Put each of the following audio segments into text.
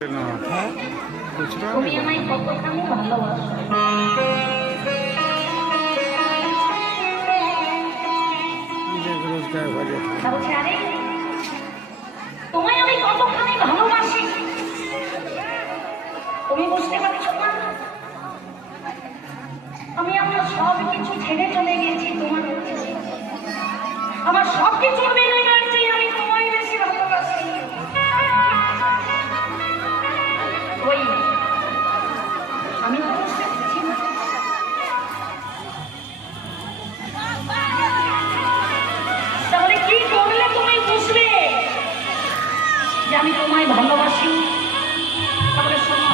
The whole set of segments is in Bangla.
তুমি আমায় কতখানি ভালোবাসো, তোমায় আমি কতখানি ভালোবাসি তুমি বুঝতে পারছো না? আমি আমার সব কিছু ছেড়ে চলে গেছি তোমার কাছে, আমার সব কিছু বিনিময়ে আমি তোমায় বেশি ভালোবাসি। ওই আমি তো বুঝতে পারছি না, তাহলে কি করলে তুমি বুঝবে যে আমি তোমায় ভালোবাসি? তাহলে শোনো,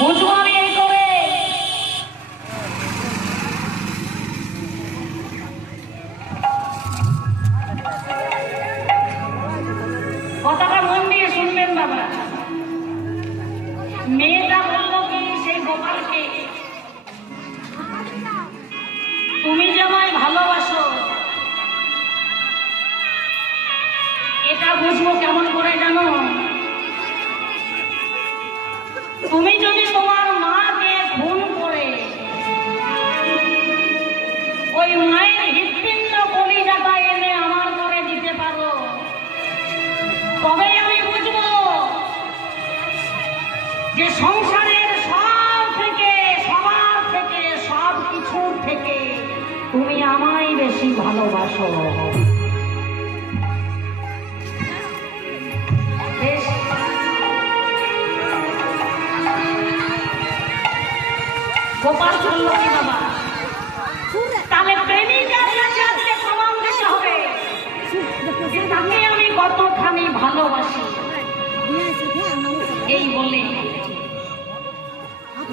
বুঝবো আমি এই করে, কথাটা মন দিয়ে শুনবেন বাবা। মেয়েটা বলল কি সেই গোপালকে, তুমি যে আমায় ভালোবাসো এটা বুঝবো কেমন করে জানো? তুমি যদি তোমার মাকে খুন করে ওই মায়ের হৃৎপিণ্ড কলিজাটা এনে আমার করে দিতে পারো, তবেই আমি বুঝবো যে সংসারের সব থেকে, সবার থেকে, সব কিছুর থেকে তুমি আমায় বেশি ভালোবাসো। গোপাল বলল কি বাবা, তাহলে প্রেমিকার কাছে আজকে প্রমাণ দিতে হবে যে তাকে আমি কতখানি ভালোবাসি। এই বলে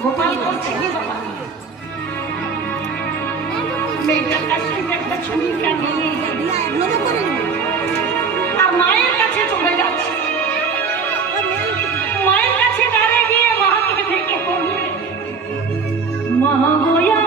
গোপাল বলছে কি বাবা, মেয়েটার কাছে একটা ছুরিকা নিয়ে আর মায়ের কাছে চলে যাচ্ছে। মায়ের কাছে দাঁড়িয়ে গিয়ে মাকে থেকে বলবে, মা গোয়া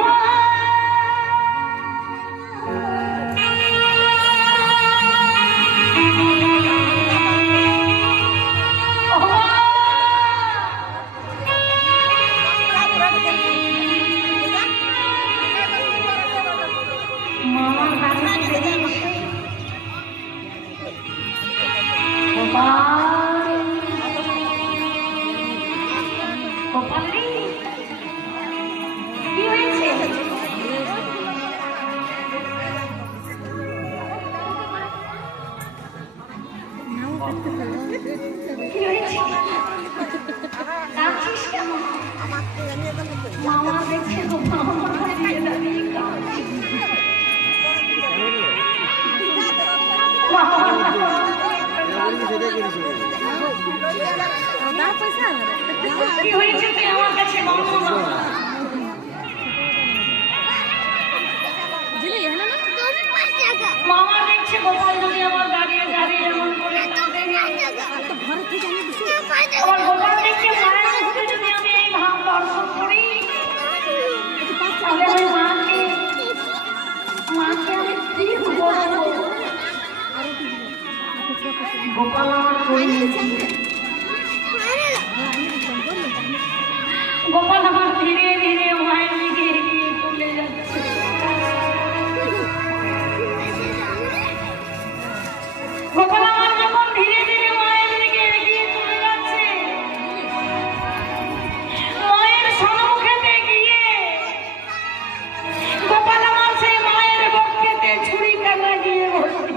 মামা দেখছে গোপাল যদি আমার দাঁড়িয়ে দাঁড়িয়ে এমন করে আমার গোপাল দেখছে মায়ের মুখে যদি আমি এই ভাব দর্শন করি, তাহলে আমি মাকে আমি কি বলবো? গোপাল আমার গোপাল আমার ধীরে ধীরে মায়ের দিকে এগিয়ে চলে যাচ্ছে। গোপাল আমার যখন ধীরে ধীরে মায়ের দিকে এগিয়ে চলে যাচ্ছে, মায়ের সম্মুখেতে গিয়ে গোপাল আমার সেই মায়ের বক্ষেতে ছুরি কাটা গিয়ে বসে,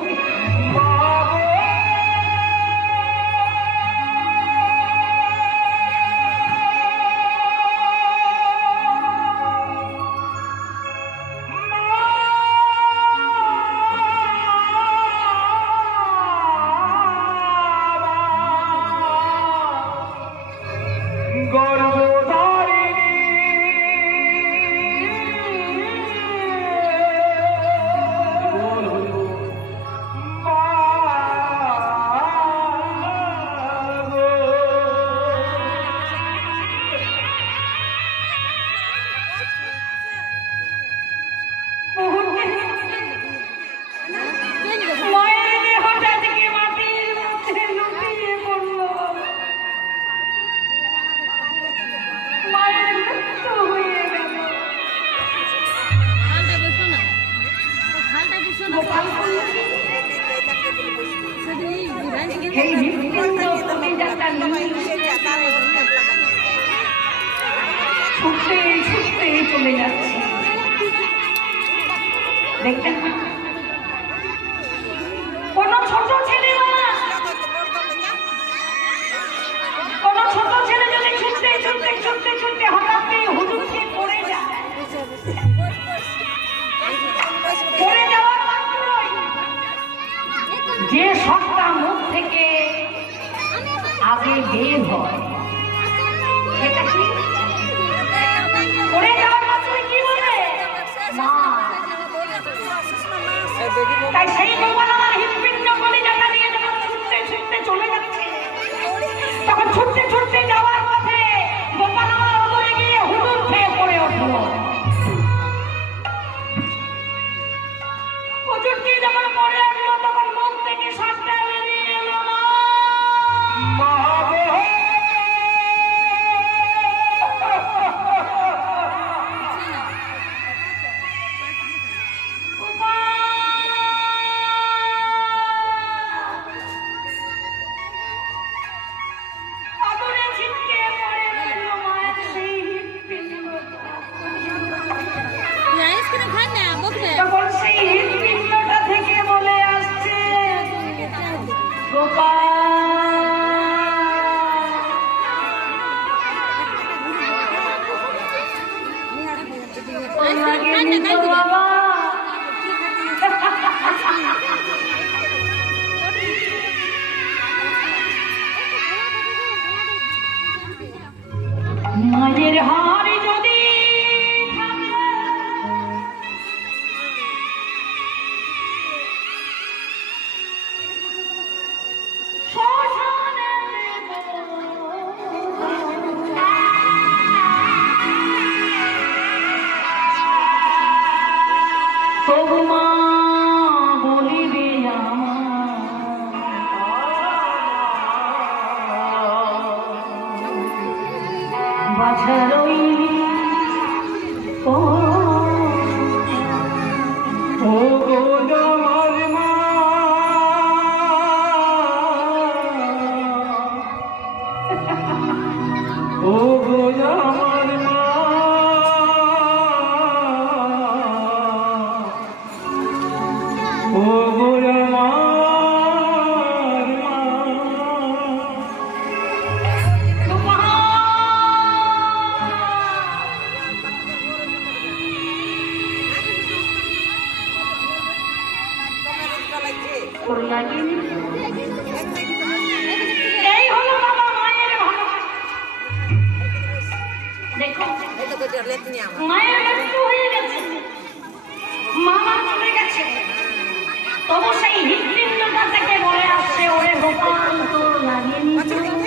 গোপাল সেই হৃৎপিণ্ড কলিজাটা নিয়ে ছুটতে ছুটতে চলে যাচ্ছে। দেখবেন না কোন ছোট ছেলে কোন ছোট ছেলে যদি ছুটতে ছুটতে ছুটতে ছুটতে হঠাৎ হুজুর খেয়ে পড়ে যায়, পড়ে যাওয়ার মাত্রই যে শটটা মুখ থেকে আগে বের হয় সেটা কি? পড়ে যাওয়ার মাত্রই কি বলবে? মা। তাই সেই গোপাল আমার হৃৎপিণ্ড কলিজাটা নিয়ে যখন ছুটতে ছুটতে চলে যাচ্ছে, তখন ছুটতে ছুটতে যাওয়ার পথে গোপাল আমার ওপরে গিয়ে হুজুর খেয়ে পড়ে উঠলো। হুজুরকে যখন পড়ে উঠলো তখন মুখ থেকে শ্বাসটা বেরিয়ে এলো না। তখন সেই হৃৎপিণ্ডটা থেকে বলে আসছে, গোপাল বাবা মায়ের হাড়ি যদি তবু মা বলিবে বাছারই ও গো আমার মা, ও গো আমার মা, ও গো আমার মা। এই হলো বাবা মায়ের ভালোবাসা। দেখো মায়ের মৃত্যু হয়ে গেছে, মামা চলে গেছে, তবু সেই হৃৎপিণ্ডটা থেকে বলে আসছে, ওরে গোপাল তোর লাগেনি।